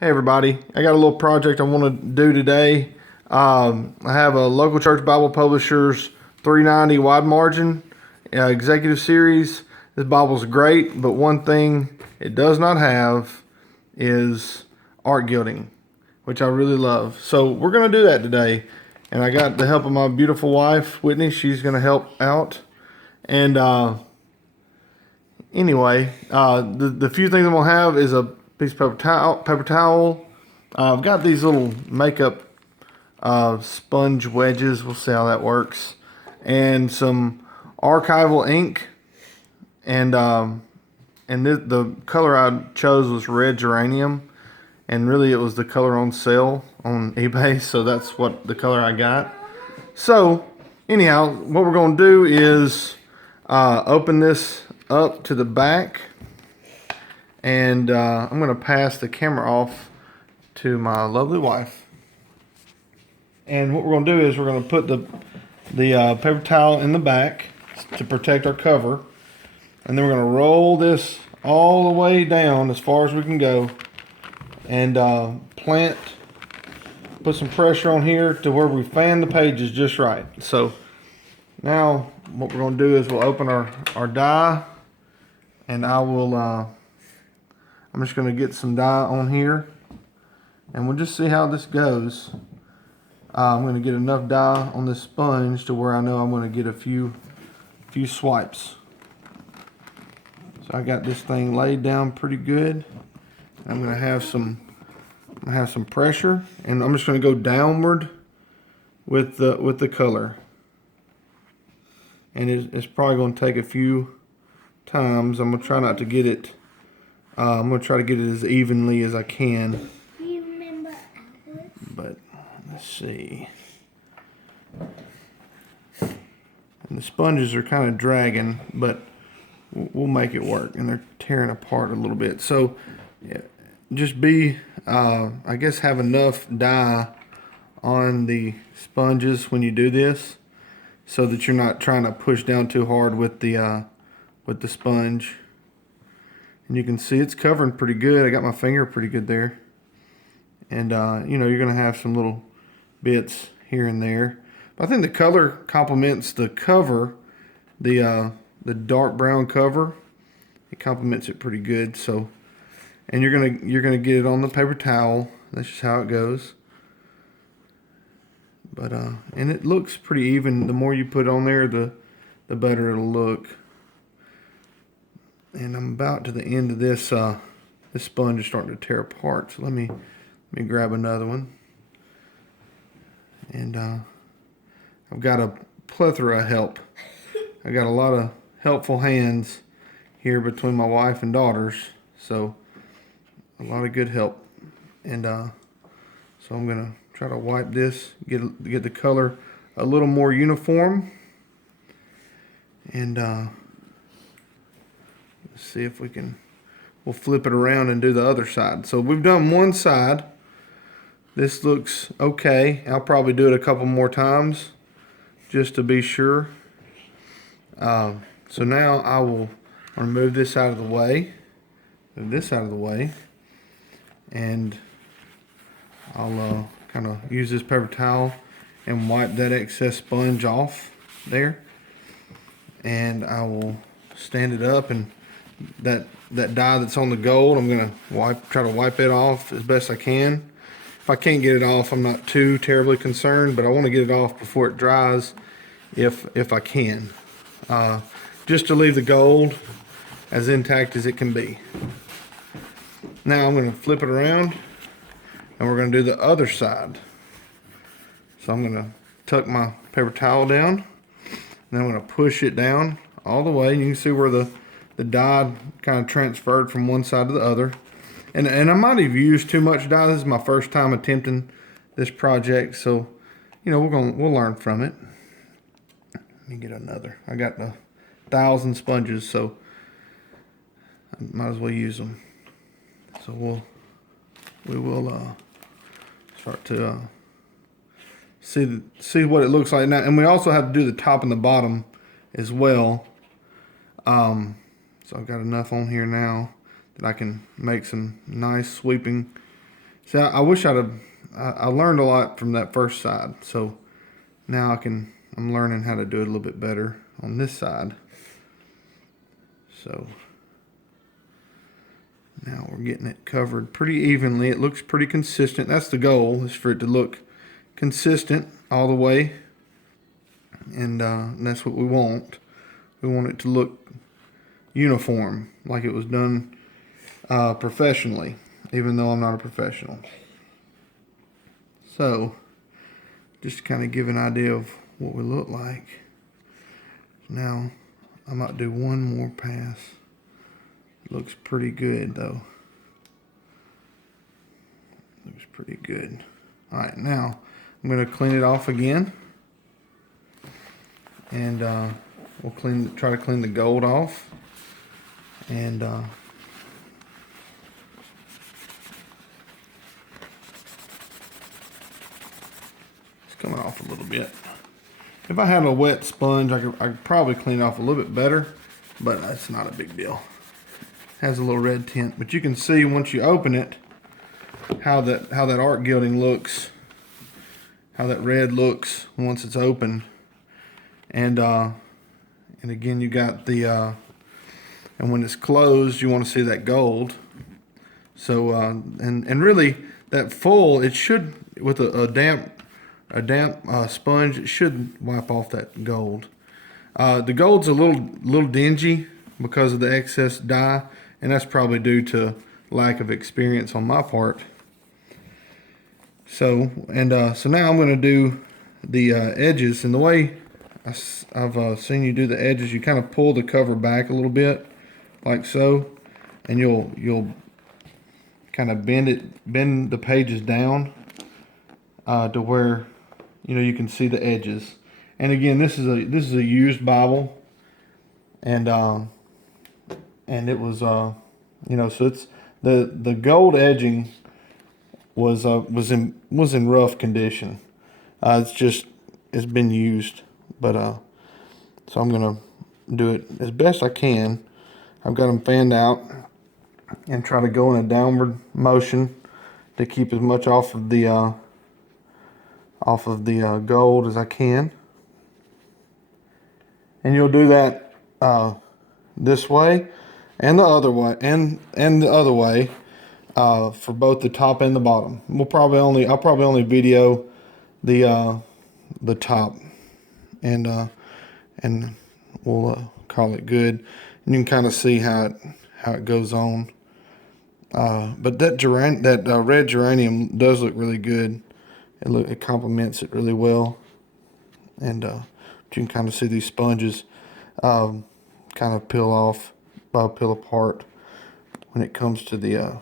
Hey everybody, I got a little project I want to do today. I have a local church Bible publisher's 390 wide margin executive series. This Bible's great, but one thing it does not have is art gilting, which I really love. So we're going to do that today. And I got the help of my beautiful wife, Whitney. She's going to help out. And anyway, the few things I'm going to have is a piece of paper towel. I've got these little makeup sponge wedges. We'll see how that works. And some Archival Ink. And the color I chose was red geranium. And really it was the color on sale on eBay. So that's what the color I got. So anyhow, what we're going to do is open this up to the back. And I'm going to pass the camera off to my lovely wife. And what we're going to do is we're going to put the paper towel in the back to protect our cover. And then we're going to roll this all the way down as far as we can go. And put some pressure on here to where we fan the pages just right. So now what we're going to do is we'll open our die. And I'm just going to get some dye on here, and we'll just see how this goes. I'm going to get enough dye on this sponge to where I know I'm going to get a few swipes. So I got this thing laid down pretty good. I'm going to have some pressure, and I'm just going to go downward with the color. And it's probably going to take a few times. I'm going to try not to get it. I'm going to try to get it as evenly as I can. Do you remember Alice? But let's see. And the sponges are kind of dragging, but we'll make it work. And they're tearing apart a little bit. So yeah, just I guess have enough dye on the sponges when you do this, so that you're not trying to push down too hard with the sponge. And you can see it's covering pretty good. I got my finger pretty good there. And you know, you're going to have some little bits here and there. But I think the color complements the cover, the dark brown cover. It complements it pretty good. So, and you're gonna get it on the paper towel. That's just how it goes. But and it looks pretty even. The more you put on there, the better it'll look. And I'm about to the end of this. This sponge is starting to tear apart. So let me grab another one. And I've got a plethora of help. I got a lot of helpful hands here between my wife and daughters. So a lot of good help. And so I'm gonna try to wipe this, get the color a little more uniform. And see if we'll flip it around and do the other side. So we've done one side. This looks okay. I'll probably do it a couple more times just to be sure. So now I will move this out of the way. Move this out of the way. And I'll kind of use this paper towel and wipe that excess sponge off there. And I will stand it up, and that dye that's on the gold, I'm gonna try to wipe it off as best I can. If I can't get it off, I'm not too terribly concerned, but I want to get it off before it dries, if I can, just to leave the gold as intact as it can be. Now I'm gonna flip it around, and we're gonna do the other side. So I'm gonna tuck my paper towel down, and then I'm gonna push it down all the way. And you can see where the dye kind of transferred from one side to the other. And I might have used too much dye. This is my first time attempting this project, so you know we'll learn from it. Let me get another. I got 1,000 sponges, so I might as well use them. So we will start to see what it looks like now. And we also have to do the top and the bottom as well. So I've got enough on here now that I can make some nice sweeping See, I wish I'd have. I learned a lot from that first side, so now I'm learning how to do it a little bit better on this side. So now we're getting it covered pretty evenly. It looks pretty consistent. That's the goal, is for it to look consistent all the way, and that's what we want. We want it to look uniform, like it was done professionally, even though I'm not a professional. So, just to kind of give an idea of what we look like. Now, I might do one more pass. Looks pretty good, though. Looks pretty good. All right, now I'm going to clean it off again, and we'll try to clean the gold off, and coming off a little bit. If I had a wet sponge, I could probably clean it off a little bit better, but that's not a big deal. It has a little red tint, but you can see once you open it how that art gilding looks, how that red looks once it's open, and again you got the and when it's closed you want to see that gold. So and really that full, it should, with a damp sponge, it should wipe off that gold. The gold's a little dingy because of the excess dye, and that's probably due to lack of experience on my part. So so now I'm going to do the edges, and the way I've seen you do the edges, you kind of pull the cover back a little bit, like so, and you'll kind of bend the pages down to where you can see the edges. And again, this is a used Bible, and it was so it's the gold edging was in rough condition. It's been used, but so I'm gonna do it as best I can. I've got them fanned out and try to go in a downward motion to keep as much off of the gold as I can. And you'll do that this way and the other way, and the other way, for both the top and the bottom. I'll probably only video the top, and we'll call it good. And you can kind of see how it goes on. But that red geranium does look really good. It complements it really well, and you can kind of see these sponges kind of peel apart when it comes to the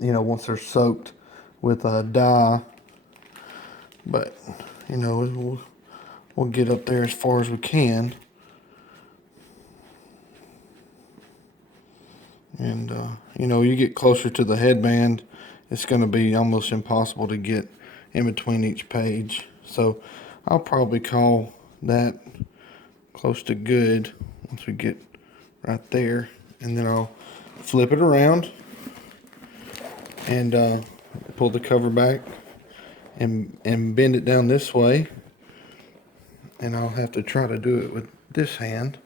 once they're soaked with dye. But we'll get up there as far as we can, and you get closer to the headband, it's going to be almost impossible to get in between each page. So I'll probably call that close to good once we get right there, and then I'll flip it around and pull the cover back and bend it down this way. And I'll have to try to do it with this hand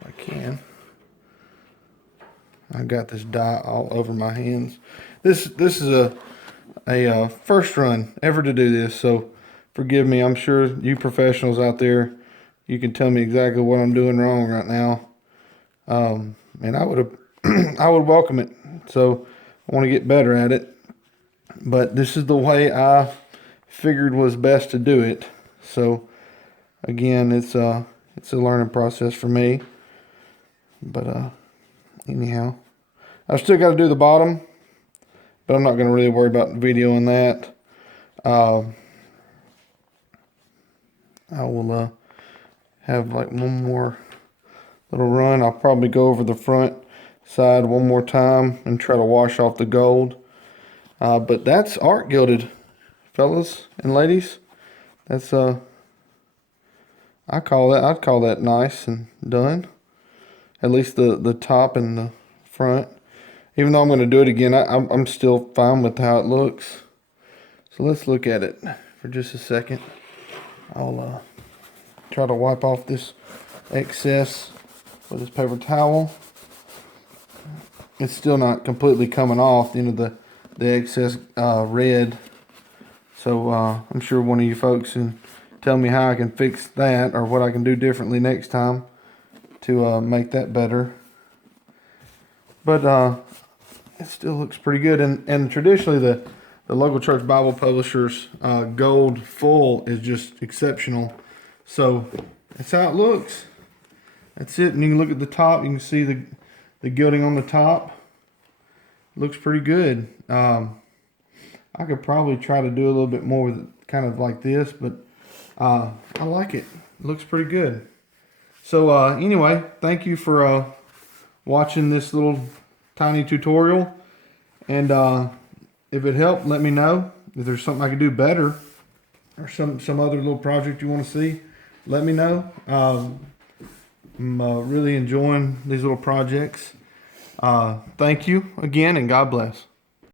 if I can. I've got this dye all over my hands. This is a first run ever to do this, so forgive me. I'm sure you professionals out there, you can tell me exactly what I'm doing wrong right now, and I would I would welcome it. So I want to get better at it, but this is the way I figured was best to do it. So again, it's a learning process for me, but anyhow, I've still got to do the bottom, but I'm not going to really worry about videoing that. I will have like one more little run. I'll probably go over the front side one more time and try to wash off the gold. But that's art gilded, fellas and ladies. That's I'd call that nice and done. At least the top and the front. even though I'm going to do it again, I'm still fine with how it looks. So let's look at it for just a second. I'll try to wipe off this excess with this paper towel. It's still not completely coming off, the excess red. So I'm sure one of you folks can tell me how I can fix that or what I can do differently next time to make that better. But it still looks pretty good. And traditionally the local church Bible publishers gold full is just exceptional. So that's how it looks. That's it. And you can look at the top. You can see the gilding on the top. Looks pretty good. I could probably try to do a little bit more with it, kind of like this, but I like it. It looks pretty good. So anyway, thank you for watching this little tiny tutorial. And if it helped, let me know. If there's something I could do better or some other little project you want to see, let me know. I'm really enjoying these little projects. Thank you again, and God bless.